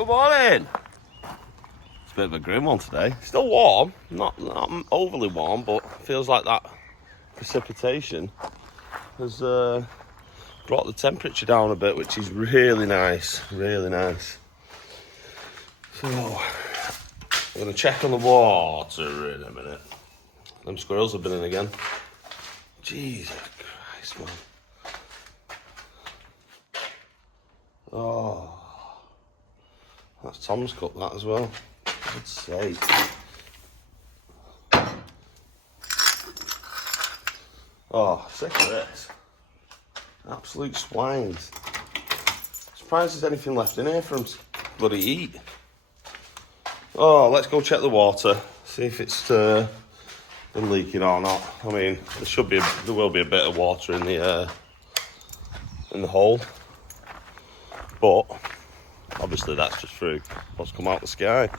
Good morning. It's a bit of a grim one today. Still warm, not overly warm, but feels like that precipitation has brought the temperature down a bit, which is really nice, really nice. So, I'm going to check on the water in a minute. Them squirrels have been in again. Jesus Christ, man. Oh, that's Tom's cup, that as well. God's sake. Oh, sick of this. Absolute swines. Surprised there's anything left in here for them to bloody eat. Oh, let's go check the water. See if it's been leaking or not. I mean, there will be a bit of water in the hole. But obviously that's just through what's come out the sky.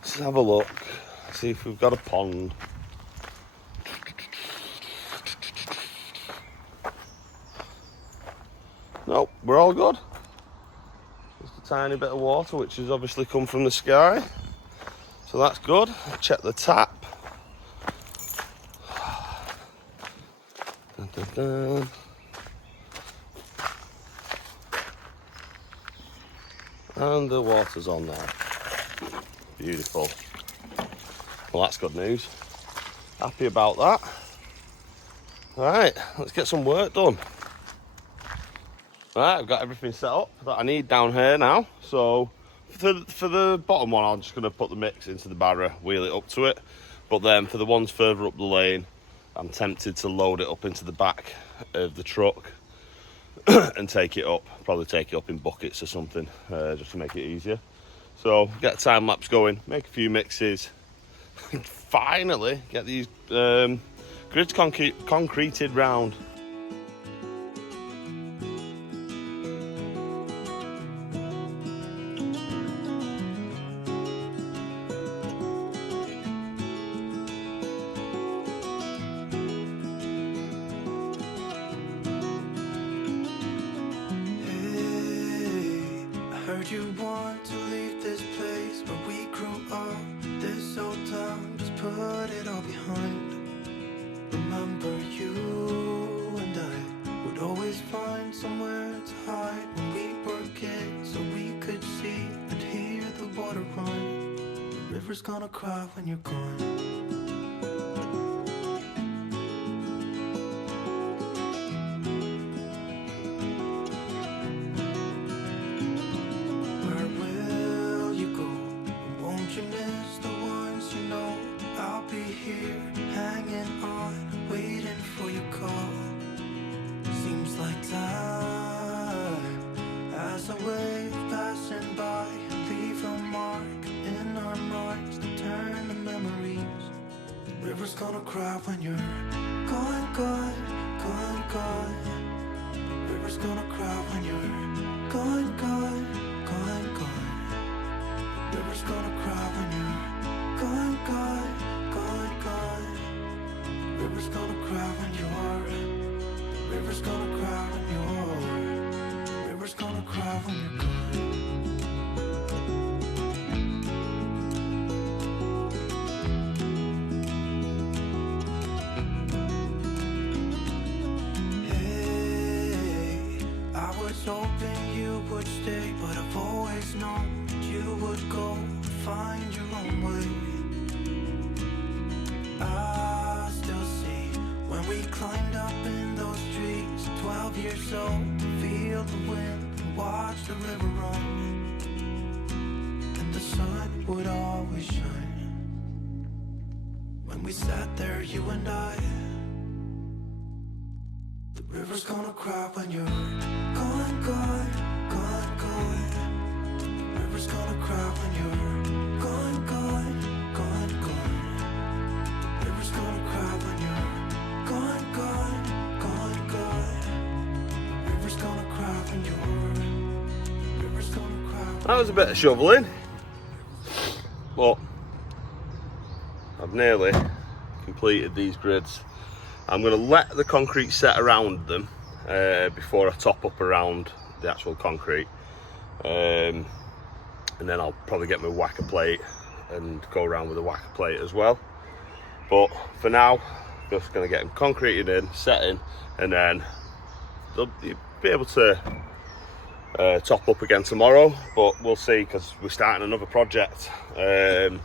Let's have a look. See if we've got a pond. Nope, we're all good. Just a tiny bit of water, which has obviously come from the sky. So that's good. Check the tap. Dun, dun, dun. And the water's on there. Beautiful. Well, that's good news. Happy about that. Right, let's get some work done. Right, I've got everything set up that I need down here now. So for the bottom one, I'm just going to put the mix into the barrow, wheel it up to it. But then for the ones further up the lane, I'm tempted to load it up into the back of the truck and take it up. Probably take it up in buckets or something, just to make it easier. So get a time lapse going, make a few mixes. Finally get these grids concreted round. You want to leave this place where we grew up, this old town, just put it all behind. Remember you and I would always find somewhere to hide when we were kids, so we could see and hear the water run. The river's gonna cry when you're gone. River's gonna cry when you're gone, gone, gone, gone. River's gonna cry when you're gone, gone, gone, gone. River's gonna cry when you're gone, gone, gone, gone. River's gonna cry when you're. River's gonna cry when you're. River's gonna cry when you're gone. Hoping you would stay, but I've always known that you would go and find your own way. I still see when we climbed up in those trees, 12 years old, feel the wind and watch the river run, and the sun would always shine. When we sat there, you and I. The river's gonna cry when you're gone, gone, gone, gone. The river's gonna cry when you're gone, gone, gone, gone. The river's gonna cry when you're gone, gone, gone, gone. The river's gonna cry when you're. The river's gonna cry. That was a bit of shoveling, but I've nearly completed these grids. I'm going to let the concrete set around them before I top up around the actual concrete. and then I'll probably get my whacker plate and go around with a whacker plate as well. But for now, just going to get them concreted in, setting, and then they'll be able to top up again tomorrow. But we'll see, because we're starting another project. And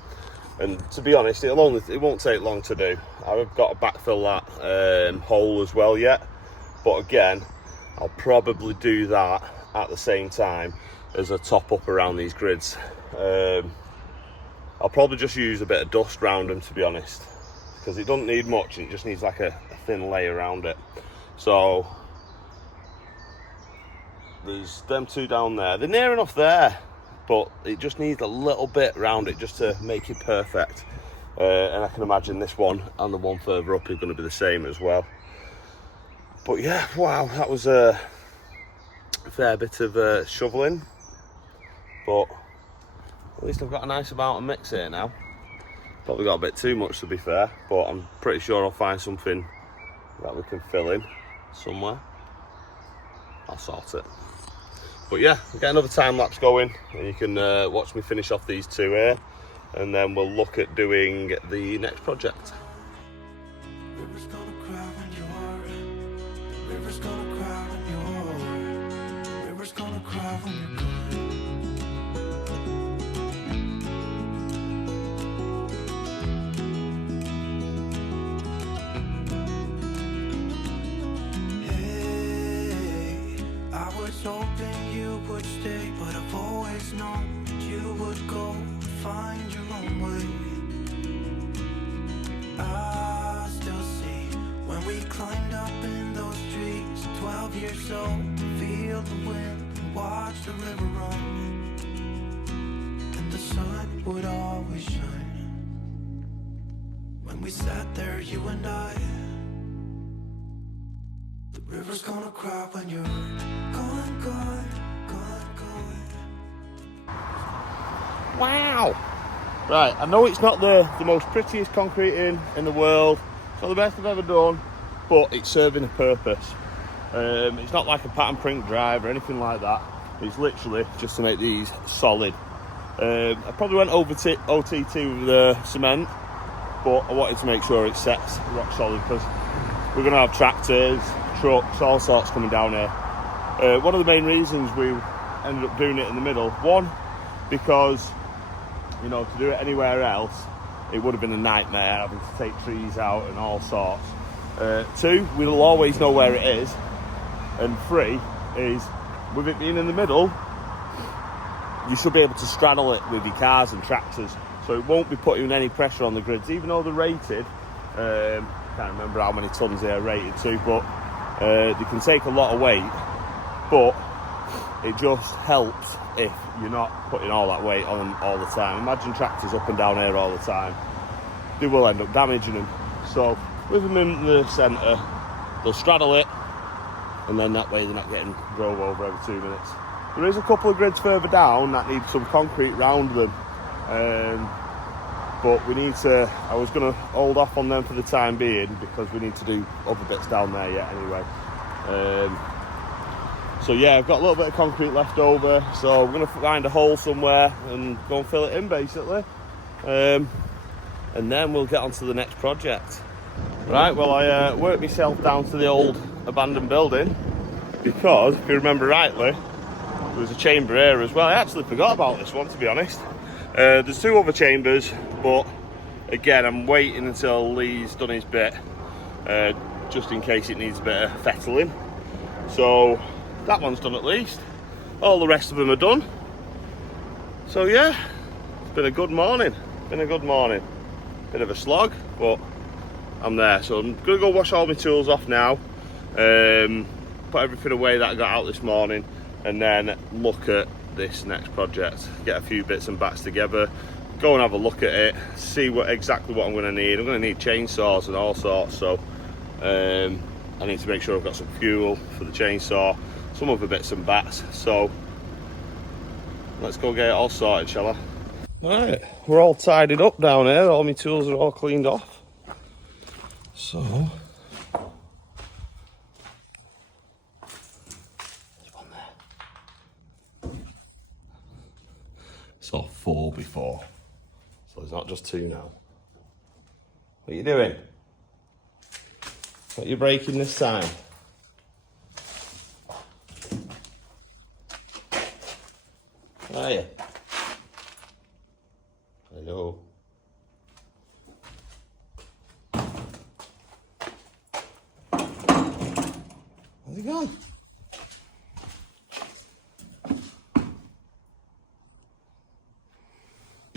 to be honest, it won't take long to do. I've got to backfill that hole as well yet. But again, I'll probably do that at the same time as a top up around these grids. I'll probably just use a bit of dust around them, to be honest, because it doesn't need much. It just needs like a thin layer around it. So there's them two down there. They're near enough there, but it just needs a little bit around it just to make it perfect. And I can imagine this one and the one further up is going to be the same as well. But yeah, wow, that was a fair bit of shoveling. But at least I've got a nice amount of mix here now. Probably got a bit too much, to be fair, but I'm pretty sure I'll find something that we can fill in somewhere. I'll sort it. But yeah, we'll get another time lapse going, and you can watch me finish off these two here, and then we'll look at doing the next project. River's gonna cry when you're. River's gonna cry when you're. River's gonna cry when you're gone. Hey, I was hoping you would stay, but I've always known that you would go and find your own way. I still see when we climbed up in those trees, 12 years old, feel the wind and watch the river run, and the sun would always shine when we sat there, you and I. The river's gonna cry when you're gone, gone, gone, gone. Wow! Right, I know it's not the most prettiest concreting in the world. It's not the best I've ever done, but it's serving a purpose. It's not like a pattern print drive or anything like that. It's literally just to make these solid. I probably went over OTT with the cement, but I wanted to make sure it sets rock solid, because we're going to have tractors, trucks, all sorts coming down here. One of the main reasons we ended up doing it in the middle, one, because, you know, to do it anywhere else, it would have been a nightmare having to take trees out and all sorts. Two, we'll always know where it is. And three is, with it being in the middle, you should be able to straddle it with your cars and tractors. So it won't be putting any pressure on the grids, even though they're rated. Can't remember how many tons they are rated to, but they can take a lot of weight. But it just helps if you're not putting all that weight on them all the time. Imagine tractors up and down here all the time. They will end up damaging them. So with them in the centre, they'll straddle it, and then that way they're not getting drove over every 2 minutes. There is a couple of grids further down that need some concrete round them. But we need to, I was going to hold off on them for the time being, because we need to do other bits down there yet anyway. So yeah, I've got a little bit of concrete left over, so we're going to find a hole somewhere and go and fill it in basically. And then we'll get on to the next project. Right, well, I worked myself down to the old abandoned building, because if you remember rightly, there was a chamber here as well. I actually forgot about this one, to be honest. There's two other chambers, but again, I'm waiting until Lee's done his bit, just in case it needs a bit of fettling. So that one's done at least. All the rest of them are done. So yeah, it's been a good morning. Been a good morning. Bit of a slog, but I'm there. So I'm gonna go wash all my tools off now, put everything away that I got out this morning, and then look at this next project. Get a few bits and bats together, go and have a look at it, see exactly what I'm going to need. I'm going to need chainsaws and all sorts, so I need to make sure I've got some fuel for the chainsaw, some other bits and bats. So let's go get it all sorted, shall I? Right, we're all tidied up down here. All my tools are all cleaned off. So Saw 4 before. So there's not just 2 now. What are you doing? What are you breaking this time? Are you? Hello. Where's he gone?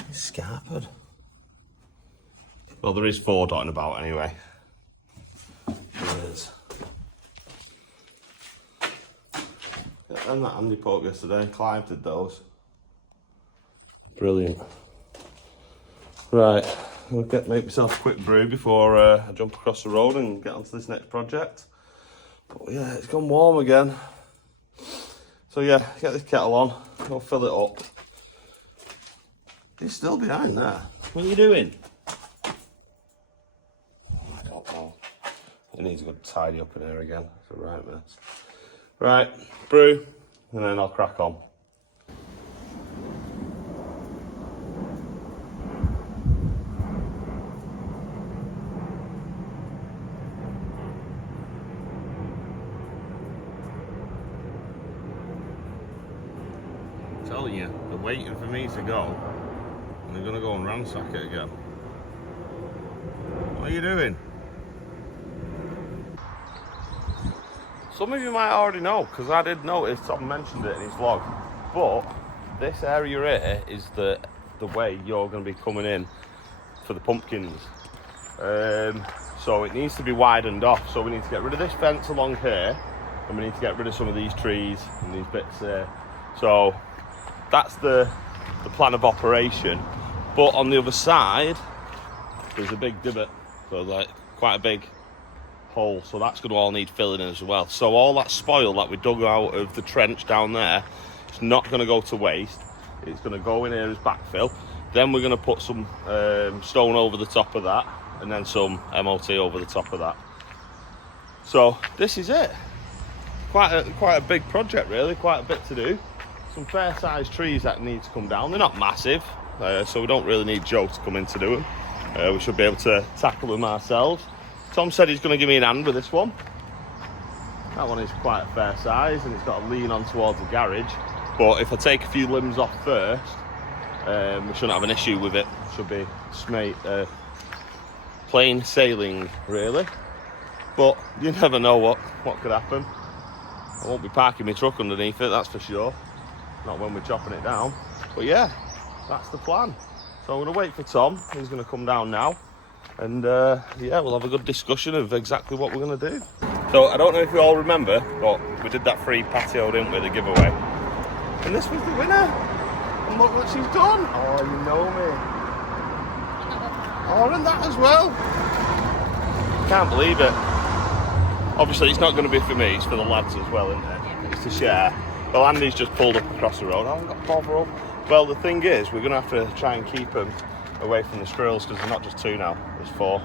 He's scarpered. Well, there is 4 dotting about anyway. There is. And that handy poke yesterday, Clive did those. Brilliant. Right, I'll make myself a quick brew before I jump across the road and get onto this next project. But yeah, it's gone warm again. So yeah, get this kettle on, I'll fill it up. He's still behind there. What are you doing? I don't know. It needs a good tidy up in here again. It's a right mess. Right, brew, and then I'll crack on. I'm telling you, they're waiting for me to go, and they're gonna go and ransack it again. What are you doing? Some of you might already know, because I did notice Tom mentioned it in his vlog, but this area here is the way you're going to be coming in for the pumpkins. So it needs to be widened off, so we need to get rid of this fence along here, and we need to get rid of some of these trees and these bits there. So that's the plan of operation. But on the other side, there's a big divot, so like quite a big hole, so that's going to all need filling in as well. So all that spoil that we dug out of the trench down there, it's not going to go to waste. It's going to go in here as backfill. Then we're going to put some stone over the top of that, and then some MOT over the top of that. So this is it. Quite a big project really, quite a bit to do. Some fair sized trees that need to come down. They're not massive, so we don't really need Joe to come in to do them. We should be able to tackle them ourselves. Tom said he's going to give me an hand with this one. That one is quite a fair size, and it's got a lean on towards the garage. But if I take a few limbs off first, we shouldn't have an issue with it. Should be plain sailing, really. But you never know what could happen. I won't be parking my truck underneath it, that's for sure. Not when we're chopping it down. But yeah, that's the plan. So I'm going to wait for Tom. He's going to come down now. And yeah, we'll have a good discussion of exactly what we're going to do. So I don't know if you all remember, but we did that free patio, didn't we, the giveaway. And this was the winner. And look what she's done. Oh, you know me. Oh, and that as well. Can't believe it. Obviously, it's not going to be for me, it's for the lads as well, isn't it? It's to share. Well, Andy's just pulled up across the road. Oh, we've got 4 up. Well, the thing is, we're going to have to try and keep them away from the squirrels, because there's not just 2 now, there's 4.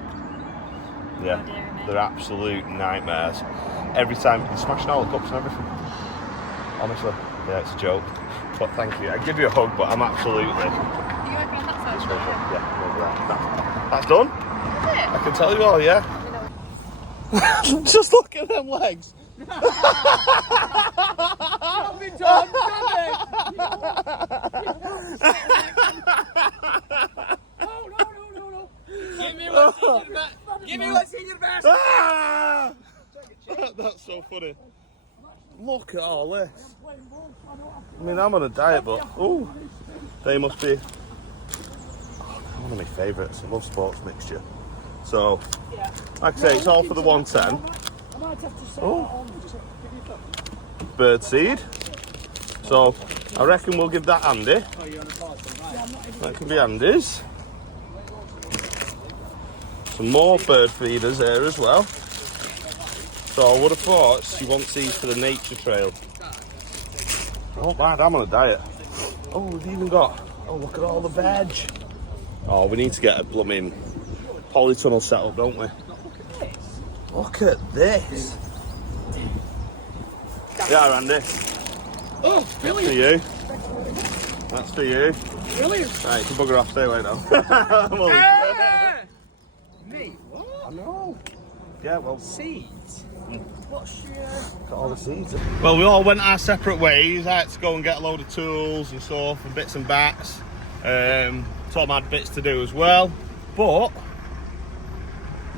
Yeah, they're absolute nightmares. Every time, they're smashing all the cups and everything. Honestly, yeah, it's a joke. But thank you. I'd give you a hug, but I'm absolutely... Are you working on that side? Yeah, over there. That's done? Is it? I can tell you all, yeah. Just look at them legs. Not me, Tom, No. Give me what's in your best. Ah! That's so funny. Look at all this. I mean, I'm on a diet, but oh, they must be one of my favourites. I love sports mixture. So, like I say, it's all for the 110. Oh, bird seed. So, I reckon we'll give that Andy. That can be Andy's. Some more bird feeders there as well. So I would have thought she wants these for the nature trail. Not bad, I'm on a diet. Oh, we've even got, oh, look at all the veg. Oh, we need to get a blooming polytunnel set up, don't we? Look at this. Yeah, Randy. Oh, Brilliant. For you. That's for you. Brilliant. Right, you can bugger off, stay away now. I'm only- Me? What? I know. Yeah, well, Seeds? What's your... got all the seeds. Well, we all went our separate ways. I had to go and get a load of tools and stuff and bits and bats. Tom had bits to do as well. But,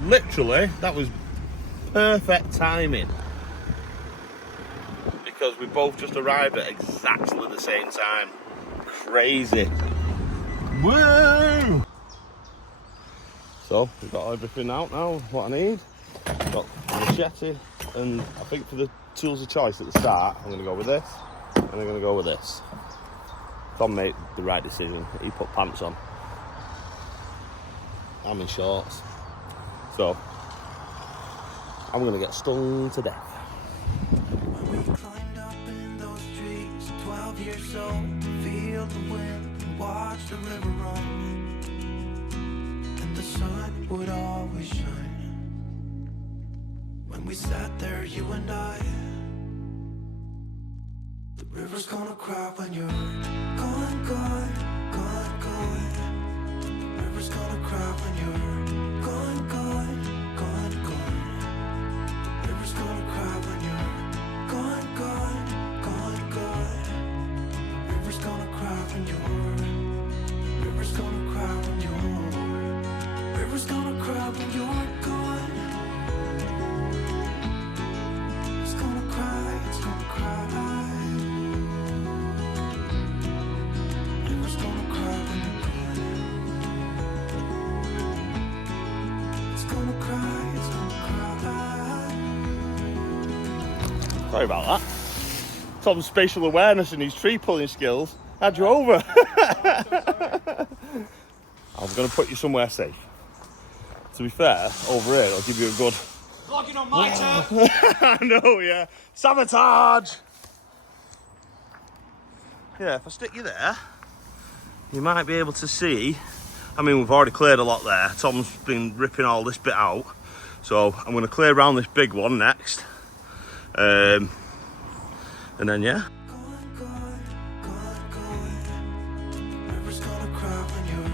literally, that was perfect timing. Because we both just arrived at exactly the same time. Crazy. Woo! So, we've got everything out now, what I need. Got the machete, and I think for the tools of choice at the start, I'm going to go with this, and I'm going to go with this. Tom made the right decision. He put pants on. I'm in shorts. So, I'm going to get stung to death. When we climbed up in those trees, 12 years old, feel the wind and watch the river run. And the sun would always shine. When we sat there, you and I. The river's gonna cry when you're gone, gone, gone, gone. The river's gonna cry when you're gone, gone, gone, gone. The river's gonna cry when you're gone, gone, gone, gone. The river's gonna cry when you're. River's gonna cry when you're. River's gonna cry when you're gone. It's gonna cry, it's gonna cry. River's gonna cry when you're gone. It's gonna cry, it's gonna cry. Sorry about that. Tom's spatial awareness and his tree pulling skills had you over. I was going to put you somewhere safe. To be fair, over here, I'll give you a good... Vlogging on my turf. I know, yeah. Sabotage! Yeah, if I stick you there, you might be able to see. I mean, we've already cleared a lot there. Tom's been ripping all this bit out. So I'm going to clear around this big one next. And then, yeah. Gone, gone, gone, gone. River's gonna cry when you're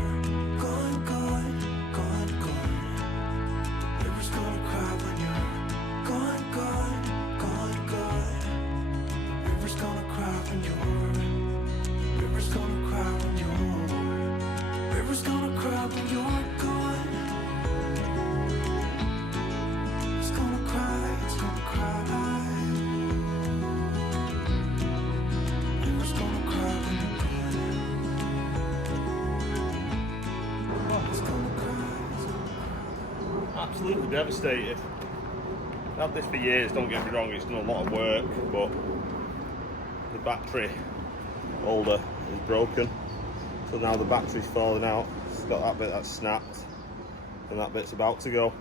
gone, gone, gone, gone. River's gonna cry when you're gone, gone, gone, gone. River's gonna cry when you're. River's gonna cry when you're. River's gonna cry when you're gone. It's gonna cry, it's gonna cry. River's gonna cry when you're gone. It's gonna cry, it's gonna cry. Absolutely devastated. I've had this for years, don't get me wrong, it's done a lot of work, but the battery holder is broken. So now the battery's falling out. It's got that bit that's snapped, and that bit's about to go.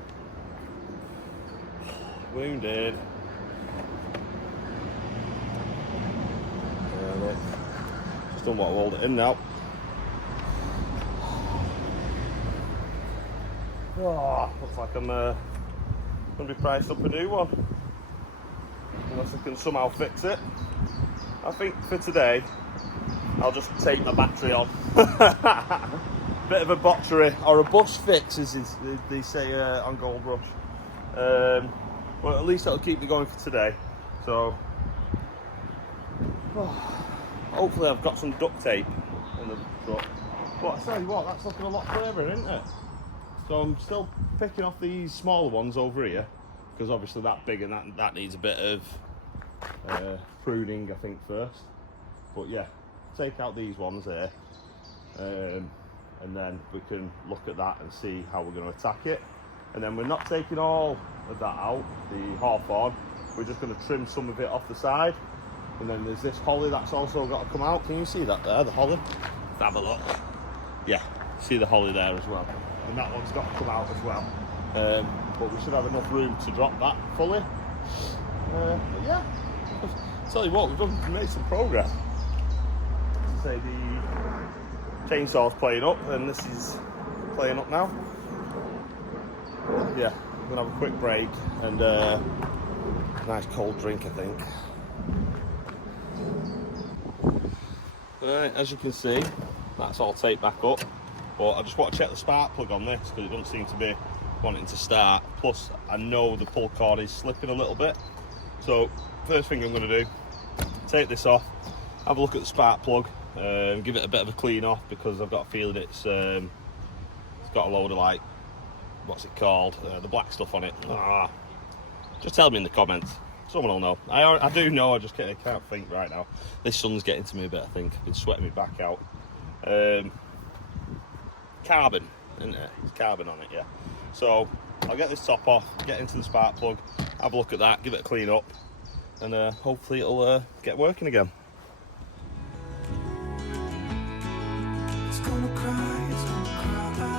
Wounded. Yeah, look. Just don't want to hold it in now. Oh, looks like I'm going to be priced up a new one. Unless I can somehow fix it. I think for today, I'll just take my battery on. Bit of a botchery, or a bus fix, as they say on Gold Rush. But at least it'll keep me going for today. So, hopefully I've got some duct tape in the truck. But I tell you what, that's looking a lot clearer, isn't it? So I'm still picking off these smaller ones over here, because obviously that big and that needs a bit of pruning, I think, first. But yeah, take out these ones here, and then we can look at that and see how we're going to attack it. And then we're not taking all of that out, the hawthorn, we're just going to trim some of it off the side. And then there's this holly that's also got to come out. Can you see that there, the holly? Let's have a look. Yeah, see the holly there as well. And that one's got to come out as well. But we should have enough room to drop that fully. But yeah, tell you what, we've made some progress. To say the chainsaw's playing up, and this is playing up now. Yeah, we're gonna have a quick break and a nice cold drink, I think. Right, as you can see, that's all taped back up. But I just want to check the spark plug on this because it doesn't seem to be wanting to start. Plus, I know the pull cord is slipping a little bit. So, first thing I'm going to do, take this off, have a look at the spark plug, give it a bit of a clean off because I've got a feeling it's got a load of like, what's it called, the black stuff on it. Just tell me in the comments. Someone will know. I do know, I just can't think right now. This sun's getting to me a bit, I think. I've been sweating me back out. Carbon, isn't it? It's carbon on it, yeah. So, I'll get this top off, get into the spark plug, have a look at that, give it a clean up, and hopefully it'll get working again. It's gonna cry, it's gonna cry.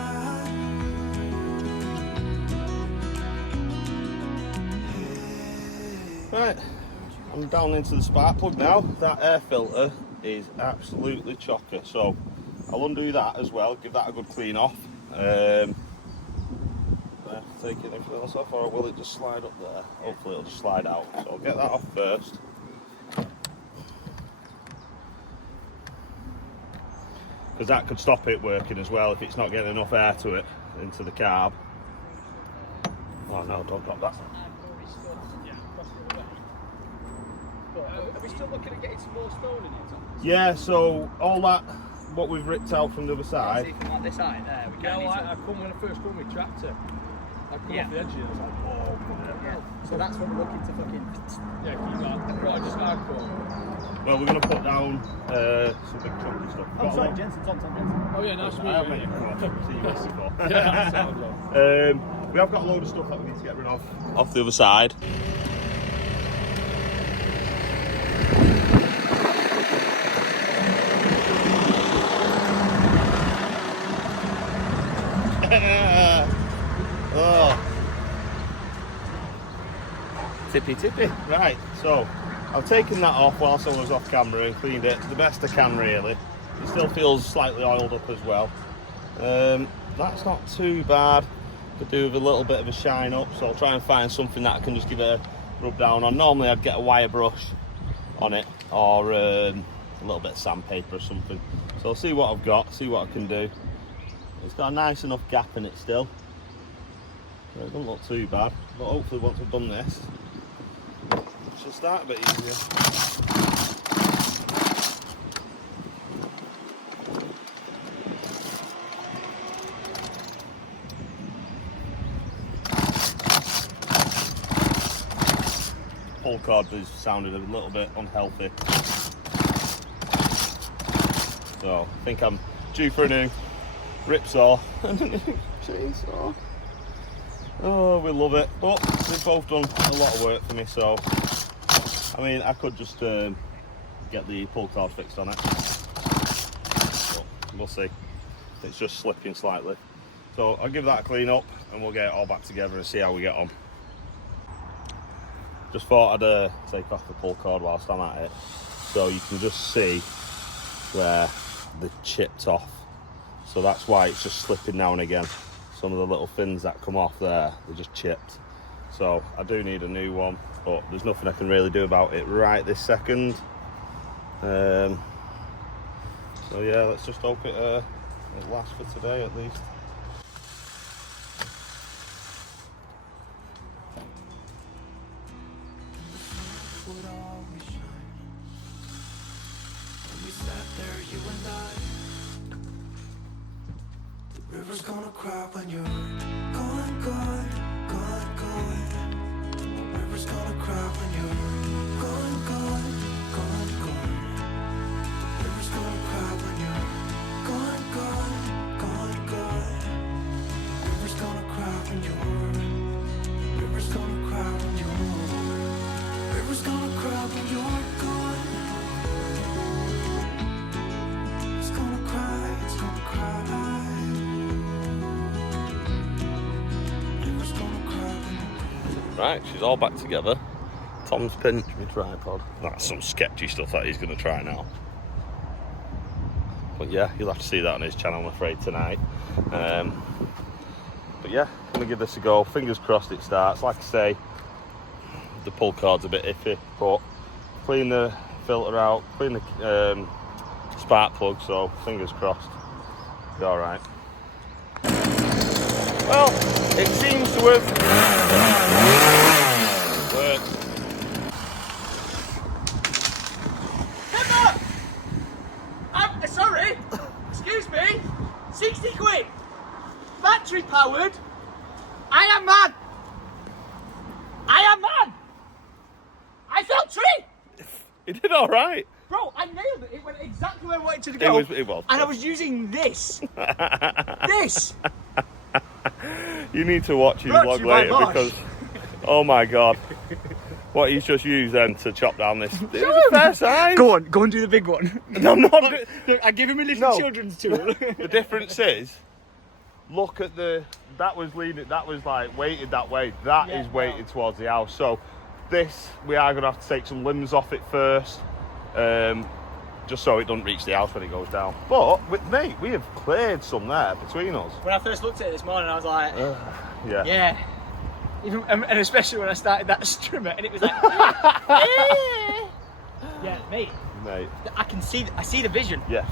Right, I'm down into the spark plug now. That air filter is absolutely chocker, so I'll undo that as well, give that a good clean off. Taking anything else off, or will it just slide up there? Hopefully it'll just slide out, so I'll get that off first. Because that could stop it working as well if it's not getting enough air to it, into the carb. Oh no, don't drop that. Are we still looking at getting some more stone in it, Tom? Yeah, so all that, what we've ripped out from the other side. See from like this side there, we Yeah, can like I come when I first come with tractor. I come Yeah. off the edge here, I was like, whoa, yeah. So that's what we're looking to fucking. yeah, keep that. Right, just hardcore. Well, we're going to put down some big chunky stuff. Oh, sorry, Jensen, Tom Jensen. Oh yeah, nice to I have meet met you you. before. See you once before. Yeah, sounds good. We have got a load of stuff that we need to get rid of off the other side. Oh. Tippy tippy. Right, so I've taken that off whilst I was off camera and cleaned it the best I can really. It still feels slightly oiled up as well. That's not too bad. Could do with a little bit of a shine up, so I'll try and find something that I can just give it a rub down on. Normally I'd get a wire brush on it or a little bit of sandpaper or something. So I'll see what I've got, see what I can do. It's got a nice enough gap in it still. So it doesn't look too bad, but hopefully once I've done this, it should start a bit easier. Pull cord has sounded a little bit unhealthy. So I think I'm due for a new rip saw and a new chainsaw. Oh, we love it, but they've both done a lot of work for me, so I mean I could just get the pull cord fixed on it, but we'll see. It's just slipping slightly, so I'll give that a clean up and we'll get it all back together and see how we get on. Just thought I'd take off the pull cord whilst I'm at it, so you can just see where they chipped off. So that's why it's just slipping now and again. Some of the little fins that come off there, they're just chipped. So I do need a new one, but there's nothing I can really do about it right this second. So yeah, let's just hope it lasts for today at least. Would always shine. When we sat there, you and I. The river's gonna cry when you're gone, gone, gone, gone. The river's gonna cry when you're gone, gone, gone, gone. The river's gonna cry when you're gone, gone, gone, gone. The river's gonna cry when you're. The river's gonna cry when you're. River's gonna cry when you're gone. It's gonna cry, it's gonna cry. River's gonna cry when you're gone. Right, she's all back together. Tom's pinched my tripod. That's some sketchy stuff that he's going to try now. But yeah, you'll have to see that on his channel, I'm afraid, tonight. But yeah, I'm going to give this a go. Fingers crossed it starts. Like I say, the pull cord's a bit iffy, but clean the filter out, clean the spark plug, so fingers crossed. Be all right. Well, it seems to have worked. Sorry, excuse me. 60 quid. Battery powered. I am mad. I fell tree. It did all right. Bro, I nailed it. It went exactly where I wanted it to go. It was. And I was using this. This. You need to watch his Brought to vlog you by later Bosch. because, oh my god, what he's just used then to chop down this. It was a fair size. Go on and do the big one. No, I'm not. Look, I give him a little No. children's tool. The difference is, look at that was like weighted that way. That Yeah, is weighted towards the house. So this, we are going to have to take some limbs off it first, just so it doesn't reach the house when it goes down. But, mate, we have cleared some there between us. When I first looked at it this morning, I was like, Yeah. yeah. Even, and especially when I started that strimmer, and it was like, yeah, mate. Mate, I see the vision. yeah.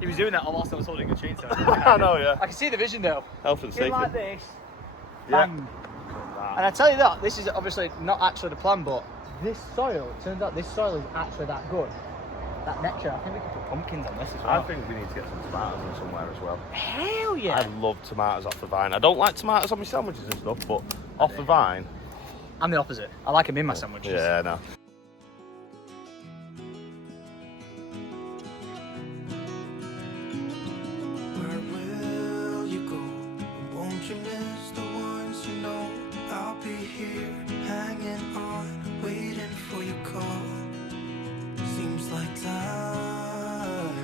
He was doing that whilst I was holding a chainsaw. I know, yeah. I can see the vision though. Health and In like safety. this, Yeah. bang. And I tell you that, this is obviously not actually the plan, but this soil, it turns out this soil is actually that good. That nature, I think we could put pumpkins on this as well. I think we need to get some tomatoes in somewhere as well. Hell yeah. I love tomatoes off the vine. I don't like tomatoes on my sandwiches and stuff, but off the vine, I'm the opposite. I like them in my sandwiches. yeah, no. Where will you go? Won't you miss the ones you know? I'll be here, hanging on, waiting for your call. Seems like time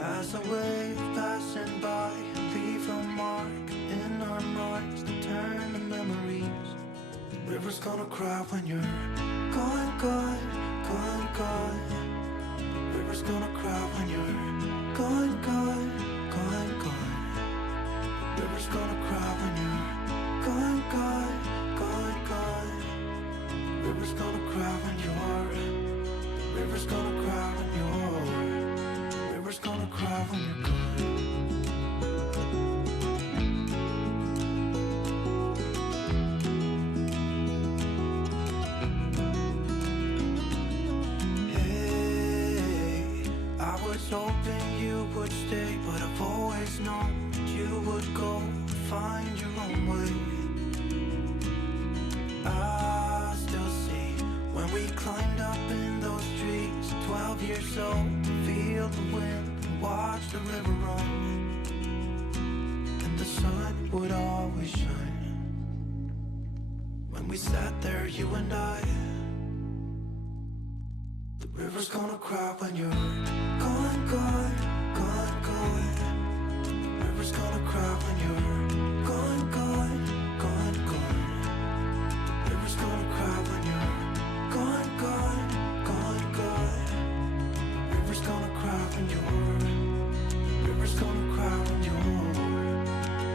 as a wave passing by, leave a mark in our minds to turn to memories. The river's gonna cry when you're gone, gone, gone, gone. The river's gonna cry when you're gone, gone, gone, gone. The river's gonna cry when you're gone, gone, gone, gone. The river's gonna cry when you're. The river's gonna cry when you're. The river's gonna cry when you're gone. Hey, I was hoping you would stay, but I've always known that you would go and find your own way. I still see when we climbed up in those trees, 12 years old, to feel the wind and watch the river run. And the sun would always shine when we sat there, you and I. The river's gonna cry when you're gone, gone, gone, gone. The river's gonna cry when you're gone, gone, gone, gone. The river's gonna cry when you're gone, gone, gone, gone. The river's gonna cry when you're. The river's gonna cry when you're.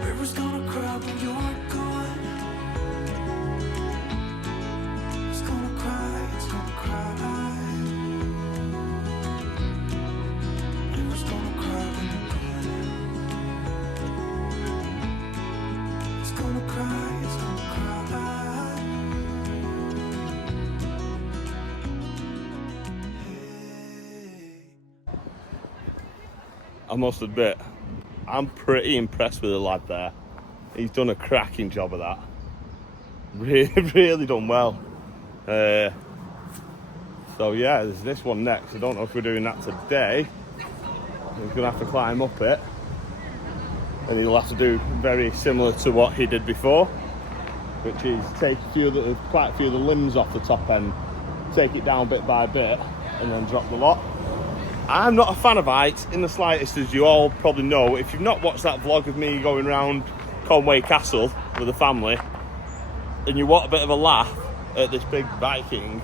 The river's gonna cry when you're gone. It's gonna cry, it's gonna cry. River's gonna cry when you're gone. It's gonna cry, it's gonna cry. Hey. I must admit, I'm pretty impressed with the lad there. He's done a cracking job of that. Really done well. So yeah, there's this one next. I don't know if we're doing that today. He's gonna have to climb up it, and he'll have to do very similar to what he did before, which is take quite a few of the limbs off the top end, take it down bit by bit, and then drop the lot. I'm not a fan of heights in the slightest, as you all probably know. If you've not watched that vlog of me going around Conway Castle with the family, and you want a bit of a laugh at this big Viking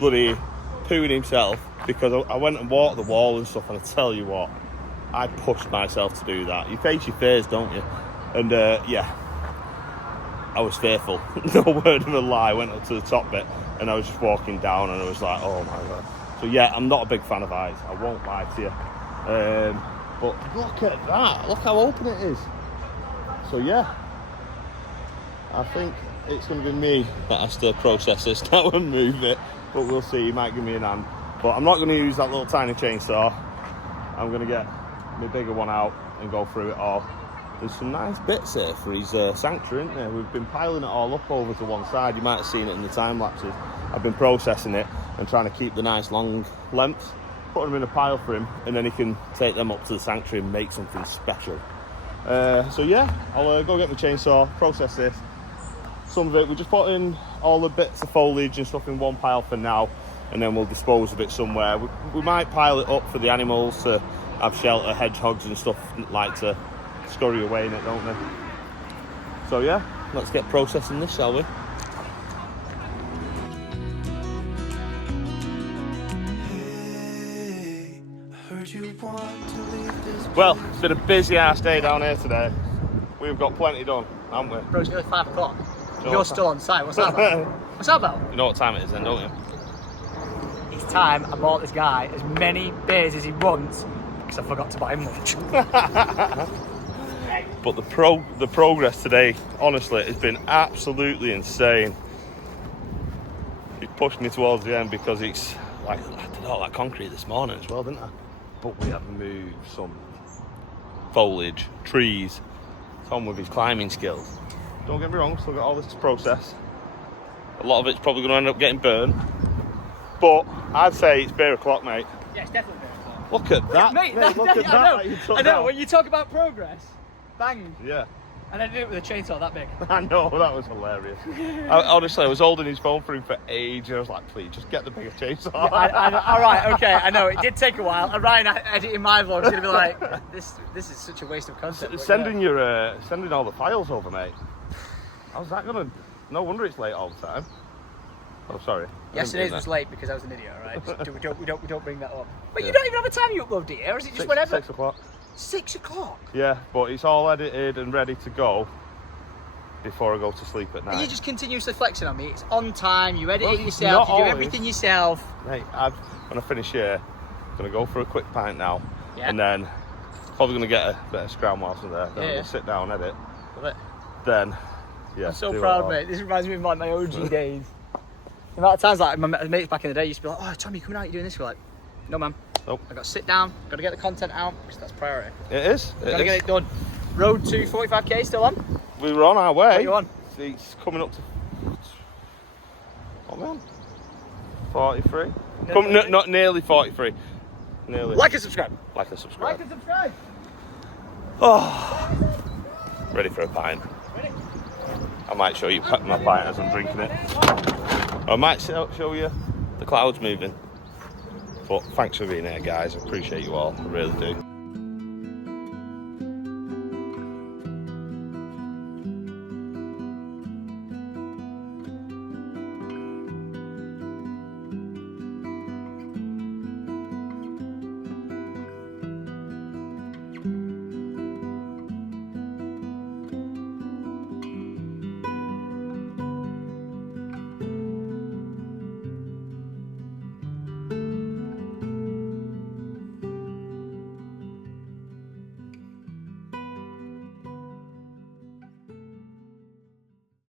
bloody pooing himself, because I went and walked the wall and stuff, and I tell you what, I pushed myself to do that. You face your fears, don't you? And yeah, I was fearful. No word of a lie. Went up to the top bit. and I was just walking down and I was like, oh my God. So yeah, I'm not a big fan of heights, I won't lie to you. But look at that, look how open it is. So yeah, I think it's going to be me that has to process this now and move it, but we'll see. He might give me an hand, but I'm not going to use that little tiny chainsaw. I'm going to get my bigger one out and go through it all. There's some nice bits here for his sanctuary, isn't there? We've been piling it all up over to one side. You might have seen it in the time lapses. I've been processing it and trying to keep the nice long lengths, put them in a pile for him, and then he can take them up to the sanctuary and make something special. So yeah, I'll go get my chainsaw, process this. Some of it, we just put in all the bits of foliage and stuff in one pile for now, and then we'll dispose of it somewhere. We might pile it up for the animals to have shelter. Hedgehogs and stuff like to scurry away in it, don't they? So yeah, let's get processing this, shall we? Hey, I heard you want to leave this. Well, it's been a busy ass day down here today. We've got plenty done, haven't we? Bro, it's nearly 5 o'clock. So You're still on site. What's that about? What's that about? You know what time it is then, don't you? It's time I bought this guy as many beers as he wants because I forgot to buy him lunch. But the progress today, honestly, has been absolutely insane. It pushed me towards the end because it's like, I did all that concrete this morning as well, didn't I? But we have moved some foliage, trees. Tom with his climbing skills. Don't get me wrong, still got all this to process. A lot of it's probably going to end up getting burned. But I'd say it's beer o'clock, mate. Yeah, it's definitely beer o'clock. Look at that, Mate, look at that. I know, when you talk about progress, bang. Yeah. And I did it with a chainsaw that big. I know, that was hilarious. Honestly, I was holding his phone for him for ages. I was like, please, just get the bigger chainsaw. All right, okay, I know, it did take a while. And Ryan editing my vlog is going to be like, this is such a waste of content. Sending sending all the files over, mate. How's that gonna? No wonder it's late all the time. Oh, sorry. Yesterday's was late because I was an idiot, alright? We don't bring that up. But you don't even have a time you upload, do you? Or is it just whenever? 6 o'clock. 6 o'clock? Yeah, but it's all edited and ready to go before I go to sleep at night. And you're just continuously flexing on me. It's on time, you edit Well, it yourself, you not do always. everything yourself. Mate, when I finish here, I'm going to go for a quick pint now. Yeah. And then probably going to get a bit of scram whilst I'm there. Then Yeah. I'm going to sit down, edit. Love it. Then, yeah. I'm so do it proud, all. mate. This reminds me of like my OG days. The amount of times like my mates back in the day used to be like, oh, Tom, you coming out, you doing this? We're like, no, man. Nope. I got to sit down, got to get the content out, because that's priority. It is. Got to get it done. Road to 45k still on? We were on our way. What are you on? It's coming up to. What are we on? 43? Not nearly 43. Nearly. Like and subscribe. Like and subscribe. Like and subscribe. Oh. Ready for a pint. Ready? I might show you my pint as I'm drinking it. I might show you the clouds moving. But thanks for being here, guys. I appreciate you all. I really do.